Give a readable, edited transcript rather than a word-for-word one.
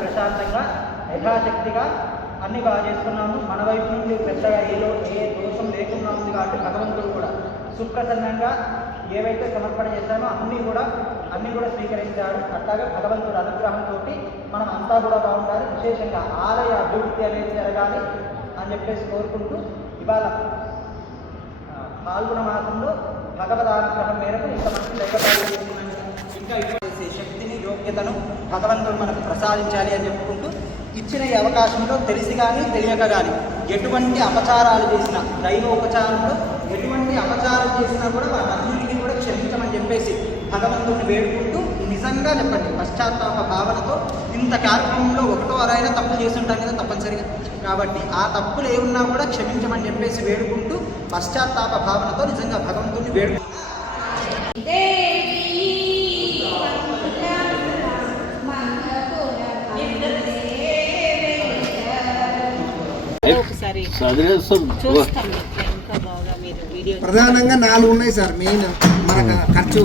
ప్రశాంతంగా యథాశక్తిగా అన్ని బాగా చేస్తున్నాము. మన వైపు నుండి పెద్దగా ఏ దోషం లేకుండా ఉంది కాబట్టి భగవంతుడు కూడా సుప్రసన్నంగా ఏవైతే సమర్పణ చేశామో అన్నీ కూడా స్వీకరించారు. అట్లాగే భగవంతుడు అనుగ్రహంతో మనం అంతా కూడా బాగుండాలి. విశేషంగా ఆలయ అభివృద్ధి అనేది జరగాలి అని చెప్పేసి కోరుకుంటూ ఇవాళ పాల్గొన మాసంలో భగవద్ అనుగ్రహం మేరకు ఇంతమంది దైవకార్యం ఇంకా చేసే శక్తిని యోగ్యతను భగవంతుడు మనకు ప్రసాదించాలి అని చెప్పుకుంటూ ఇచ్చిన ఈ అవకాశంలో తెలిసి కానీ తెలియక కానీ ఎటువంటి అపచారాలు చేసినా దైవోపచారంలో ఎటువంటి అపచారం చేసినా కూడా వాటన్నింటినీ కూడా క్షమించమని చెప్పేసి భగవంతుడిని వేడుకుంటూ నిజంగా చెప్పండి పశ్చాత్తాప భావనతో ఇంత కార్యక్రమంలో ఒకటోరైనా తప్పు చేస్తుంటాం కదా తప్పనిసరిగా. కాబట్టి ఆ తప్పులు ఏమున్నా కూడా క్షమించమని చెప్పేసి వేడుకుంటూ పశ్చాత్తాప భావనతో నిజంగా భగవంతుడిని వేడుకుంటూ ప్రధానంగా 4 ఉన్నాయి సార్. మెయిన్ మన ఖర్చు